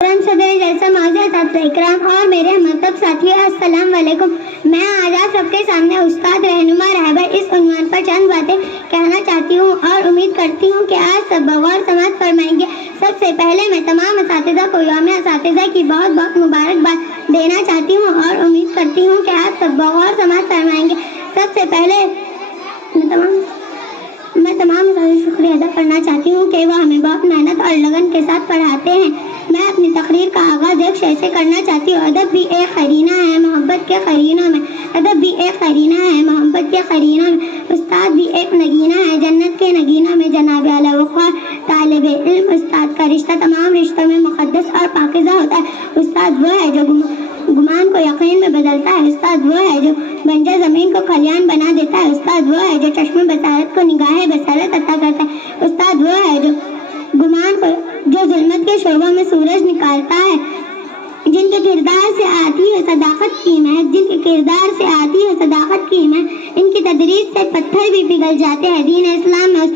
صدر جلسہ معزز اکرام اور میرے محترم ساتھیوں، السلام علیکم۔ میں آج آپ سب کے سامنے استاد رہنما رہبر اس عنوان پر چند باتیں کہنا چاہتی ہوں اور امید کرتی ہوں کہ آج سب بغور سماعت فرمائیں گے۔ سب سے پہلے میں تمام اساتذہ کو یوم اساتذہ کی بہت بہت مبارکباد دینا چاہتی ہوں اور امید کرتی ہوں کہ آپ سب بغور سماعت فرمائیں گے۔ سب سے پہلے میں تمام کا شکریہ ادا کرنا چاہتی ہوں کہ وہ ہمیں بہت محنت اور لگن کے ساتھ پڑھاتے ہیں۔ میں اپنی تقریر کا آغاز ایک شعر سے کرنا چاہتی ہوں۔ ادب بھی ایک قرینہ ہے محبت کے قرینوں میں، ادب بھی ایک قرینہ ہے محبت کے قرینوں میں، استاد بھی ایک نگینہ ہے جنت کے نگینوں میں۔ جناب اعلیٰ وقار طالب علم استاد کا رشتہ تمام رشتوں میں مقدس اور پاکیزہ ہوتا ہے۔ استاد وہ ہے جو گمان کو یقین میں بدلتا ہے، استاد وہ ہے جو بنجر زمین کو کھلیان بنا دیتا ہے، استاد وہ ہے جو چشم بصارت کو نگاہ بصارت عطا کرتا ہے، استاد وہ ہے جو گمان کو جو ظلمت کے شعبوں میں سورج نکالتا ہے۔ جن کے کردار سے آتی ہے صداقت کی مہک، جن کے کردار سے آتی ہے صداقت کی مہک، ان کی تدریس سے پتھر بھی پگھل جاتے ہیں۔ دین اسلام میں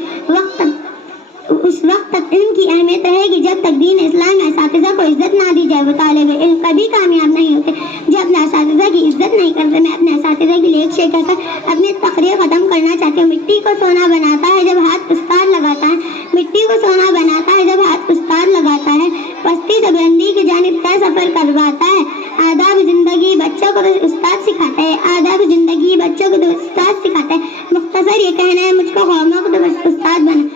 اس وقت تک ان کی اہمیت رہے گی جب تک دین اسلام میں اساتذہ کو عزت نہ دی جائے۔ وہ طالب علم کبھی کامیاب نہیں ہوتے جو اپنے اساتذہ کی عزت نہیں کرتے۔ میں اپنے اساتذہ کے لیے ایک شعر کہہ کر اپنی تقریر ختم کرنا چاہتی ہوں۔ مٹی کو سونا بناتا ہے جب ہاتھ استاد لگاتا ہے، مٹی کو سونا بناتا ہے جب ہاتھ استاد لگاتا ہے، پستی سے بلندی کی جانب کا سفر کرواتا ہے۔ آداب زندگی بچوں کو تو استاد سکھاتا ہے، آداب زندگی بچوں کو تو استاد سکھاتا ہے۔ مختصر یہ کہنا ہے، مجھ کو قوموں کو تو بس استاد بنا